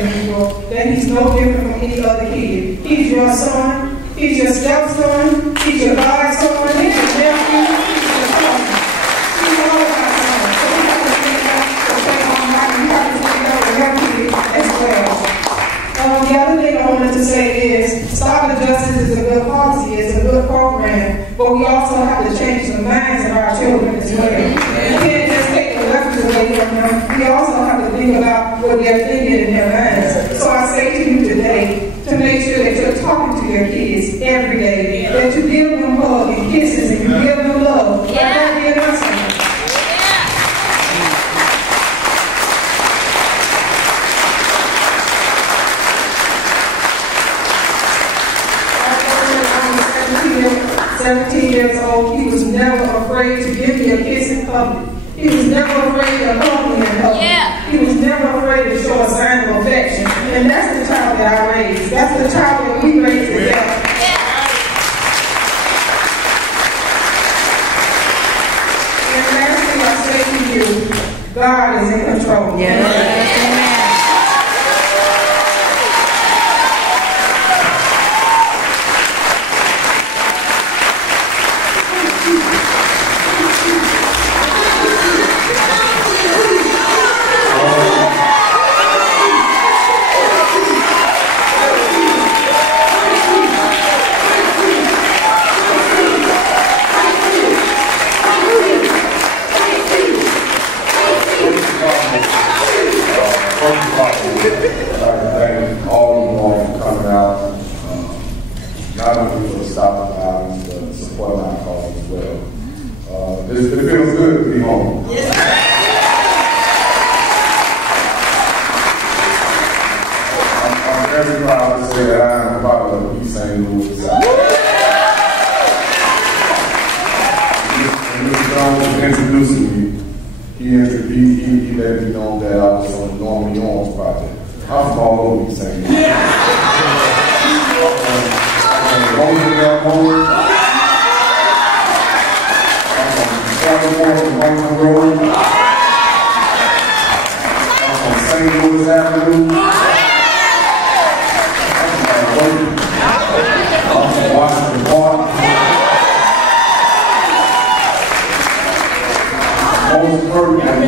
individual, that he's no different from any other kid. He's your son, he's your stepson, he's your godson, he's your nephew, he's your cousin. He's all of our sons. So we have to think about the Treyvon Martin. We have to think about the young kid as well. The other thing I wanted to say is, Stop the Justice is a good policy, it's a good program, but we also have to change the minds of our children as well. We can't just take the weapons away from them. We also have to think about what they're thinking in their minds. So I say to you today, to make sure that you're talking to your kids every day, that you give them hugs and kisses and you give them love. Years old, he was never afraid to give me a kiss in public. He was never afraid to hug me in public. He was never afraid to show a sign of affection. And that's the child that I raised. That's the child that we raised together. And lastly, I say to you, God is in control. He let me know that I was on the Norman Young's project. I'm from all over these things. I'm from St. Louis Avenue. I'm from Washington Park.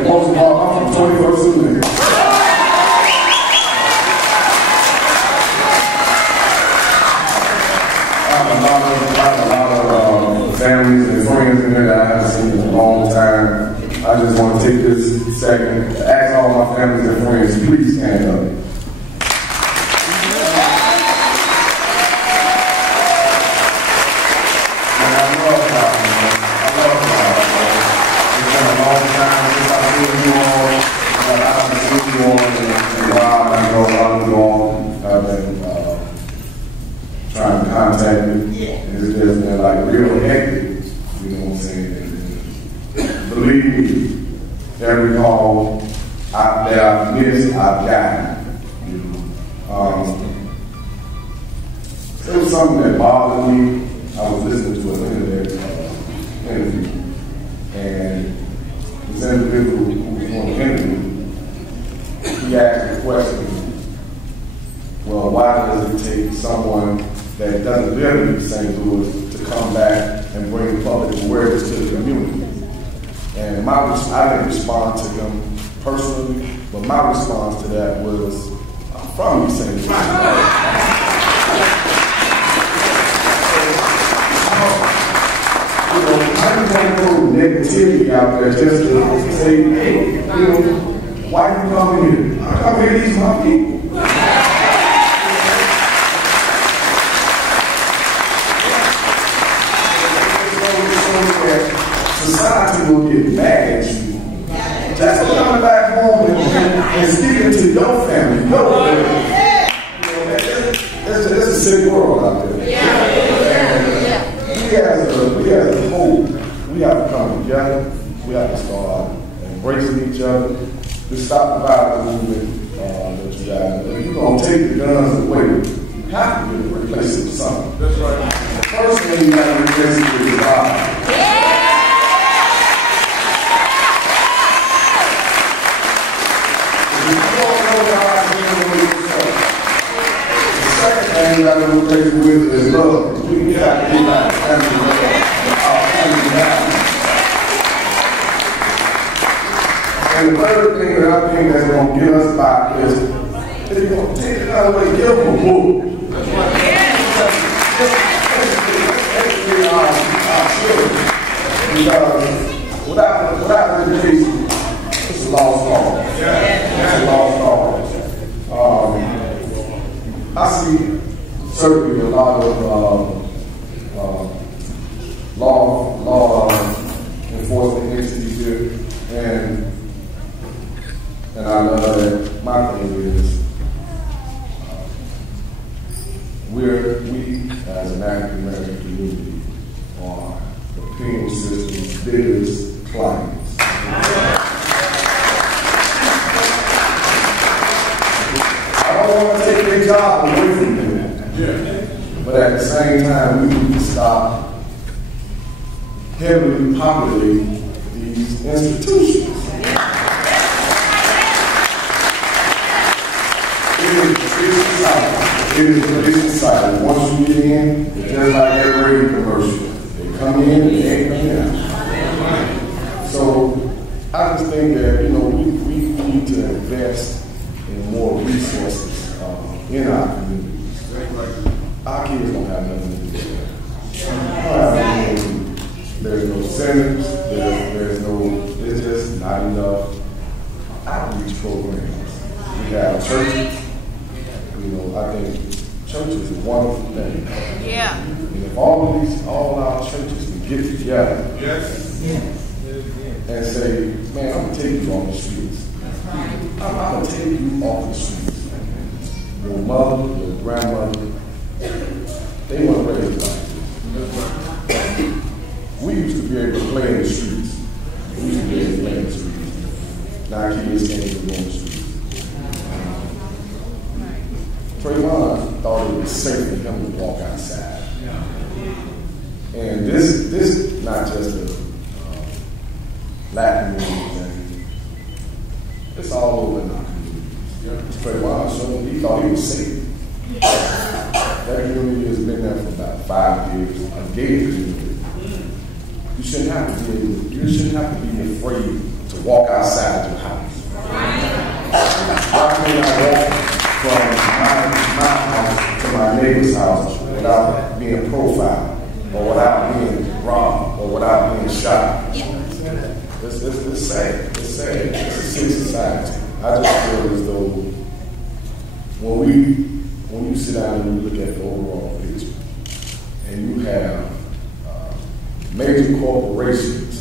Most of all, I'm from 21st Century. I have a lot of families and friends in there that I haven't seen in a long time. I just want to take this second to ask all my families and friends, please stand up. Trying to contact me, and it's just been like real hectic, you know what I'm saying? And believe me, every call that I've missed, I've gotten. You know, it was something that bothered me. I was listening to an interview, and this individual who was on the interview, he asked the question, well, why does it take someone that doesn't live in St. Louis to come back and bring public awareness to the community? And I didn't respond to him personally, but my response to that was, I'm from St. Louis. I just want to throw negativity out there just to say, hey, you know, why are you coming here? I come here, these my people. Society will get mad at you just for coming back home and sticking to your family, your family. It's a sick world out there. We as a whole, we have to come together. We have to start embracing each other. To stop the violence movement that you guys. If you're going to take the guns away, you have to replace it with something. That's right. The first thing you have to replace it with is God. If you don't know God, thing that I'm crazy with is love. We got to get our family back. And the third thing that I think that's going to get us back is you're going to take it out of the way, give them a book. Because without education, it's a lost cause. It's a lost cause. I see certainly a lot of law enforcement entities here, and I know that my thing is we as an African American community are the penal system's biggest clients. I don't want to take their job away from them, but at the same time, we need to stop heavily populating these institutions. It is a vicious cycle. Once you get in, it's just like that radio commercial. They come in and they ain't coming out. So I just think that, we need to invest in more resources in our communities. Our kids don't have nothing to do with that. There's no centers, there's just not enough outreach programs. We have churches. I think church is a wonderful thing. Yeah. And if all our churches can get together and say, man, I'm going to take you off the streets. I'm going to take you off the streets. Your mother, your grandmother, they want to raise like this. We used to be able to play in the streets. Now kids can't even go in the streets. Treyvon thought it was safe for him to walk outside. And this is not just a black community thing. It's all over in our community. Treyvon showed he thought he was safe. That community has been there for about 5 years. A gated community. You shouldn't have to be afraid to walk outside your house. Why can't I walk from my house to my neighbor's house without being profiled, or without being robbed, or without being shot? It's sad. It's sad. It's a sick society. I just feel as though when you sit down and you look at the overall picture, and you have major corporations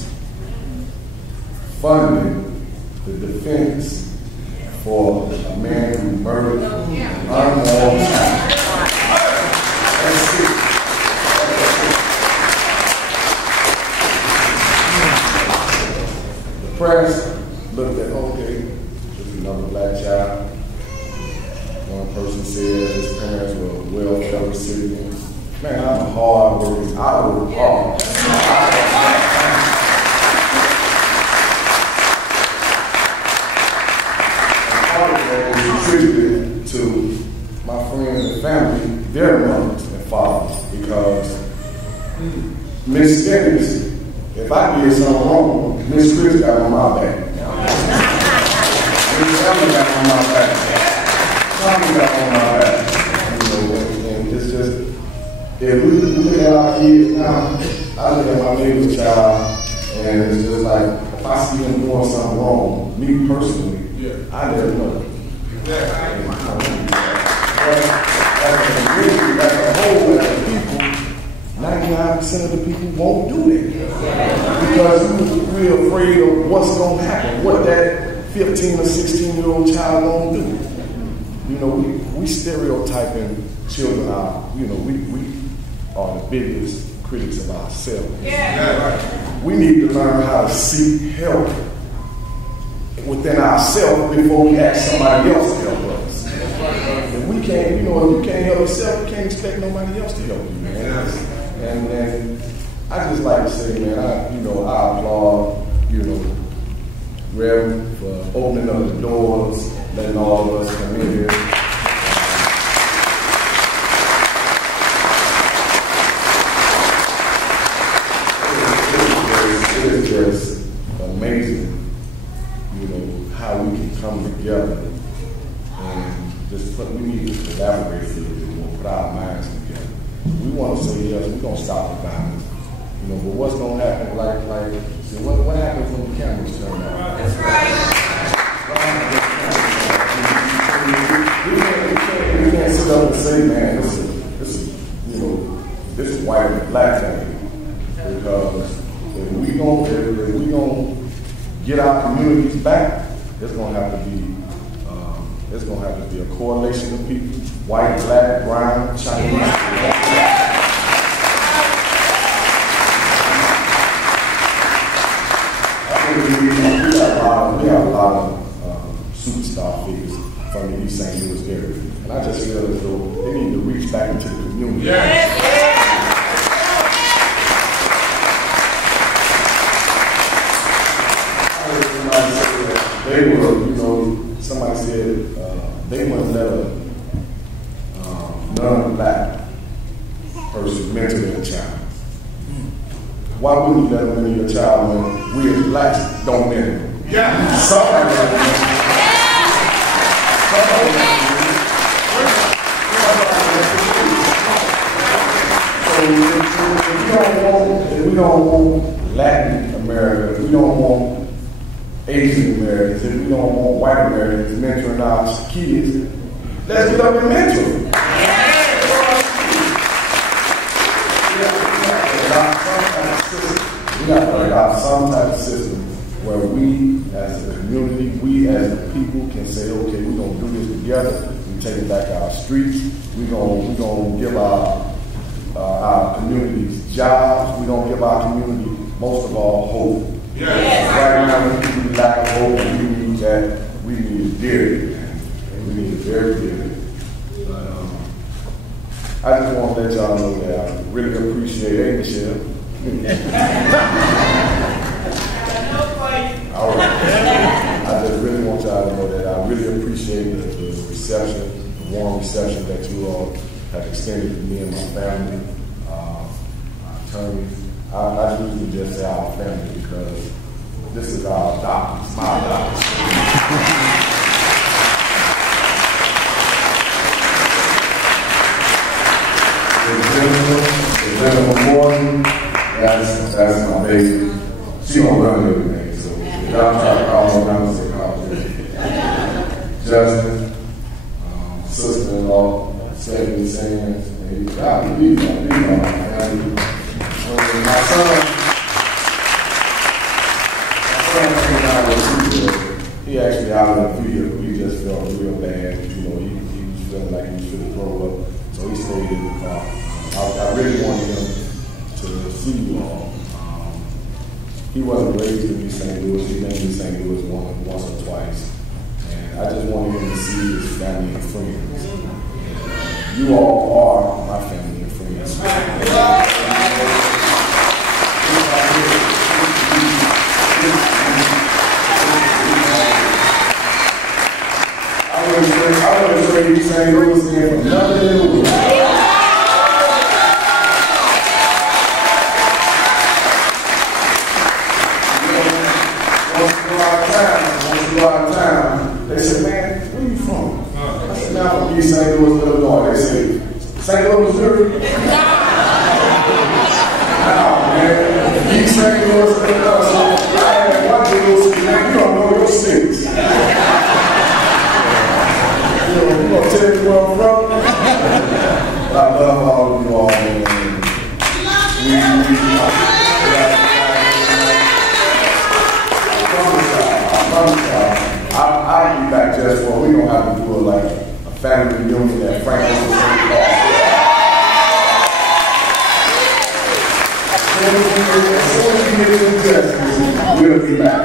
funding the defense for a man who murdered unarmed child. That's it. The press looked at, okay, there's another black child. One person said his parents were welfare recipients. Man, I'm a hard worker. I work hard. Attributed to my friends and family, their mothers and fathers, because Miss Dennis, if I did something wrong, Miss Chris got on my back. Miss Ellie got on my back. Tommy got on my back. And it's just, if we look at our kids now, I look at my neighbor's child, and it's just like, if I see him doing something wrong, me personally, I never know. As a whole, as a people, 99% of the people won't do that. Because we're afraid of what's going to happen, what that 15 or 16-year-old child going to do. We stereotyping children out. We are the biggest critics of ourselves. We need to learn how to seek help within ourselves before we ask somebody else to help us. If we can't, if you can't help yourself, you can't expect nobody else to help you, man. And I just like to say, man, I applaud, Reverend for opening up the doors, letting all of us come in here. we need to collaborate a little bit more, put our minds together. We want to say yes, we're gonna stop the violence. You know, but what's gonna happen? What happens when the cameras turn on? That's right. We can't sit up and say, man, this is white and black thing. Because if we gonna get our communities back, it's gonna have to be a correlation of people, white, black, brown, Chinese. We have a lot of superstar figures from the East St. Louis area, and I just feel as though they need to reach back into the community. They were, somebody said they wouldn't let a non-black person mentor their child. Why wouldn't you let them mentor your child when we as blacks don't mentor them? Yeah. Something like that. So if we don't want Latin America, if we don't want Asian Americans, if we don't want white Americans mentoring our kids, let's get up and mentor them. We got to adopt some type of system where we as a community, we as a people can say, okay, we're going to do this together. We take back our streets. We're going to give our communities jobs. We're going to give our community, most of all, hope. Yes. Right now, we lack hope, and we need that. We need it dearly, and we need it very dearly. But I just want to let y'all know that I really appreciate it, Michelle. All right. I just really want y'all to know that I really appreciate the reception, the warm reception that you all have extended to me and my family, my attorneys. I usually just say our family because this is our adopted, my adopted. The gentleman Morton, that's my baby. She don't run everything, so y'all try to call her down and say call her. Justin, sister-in-law, Stephanie Sands, and God, these are my family. My son came out with he actually out in the field. He just felt real bad. He was feeling like he should have thrown up. So he stayed in the car. I really wanted him to see you all. He wasn't raised in East St. Louis. He been in St. Louis once or twice. And I just wanted him to see his family and friends. You all are my family and friends. I would have traded St. Louis in for nothing in the world. Once you go out of town, they said, man, where you from? I said, now I'm from East St. Louis, Illinois. They said, St. Louis, Missouri? No, man. East St. Louis, Illinois. So I had one of those, man, you don't know your cities. We're going to tell you where I'm from. But I love all of you all, man. I'll be back just for, we don't have to do like a family reunion that Frank was saying. As soon as we get to the justice, we'll be back.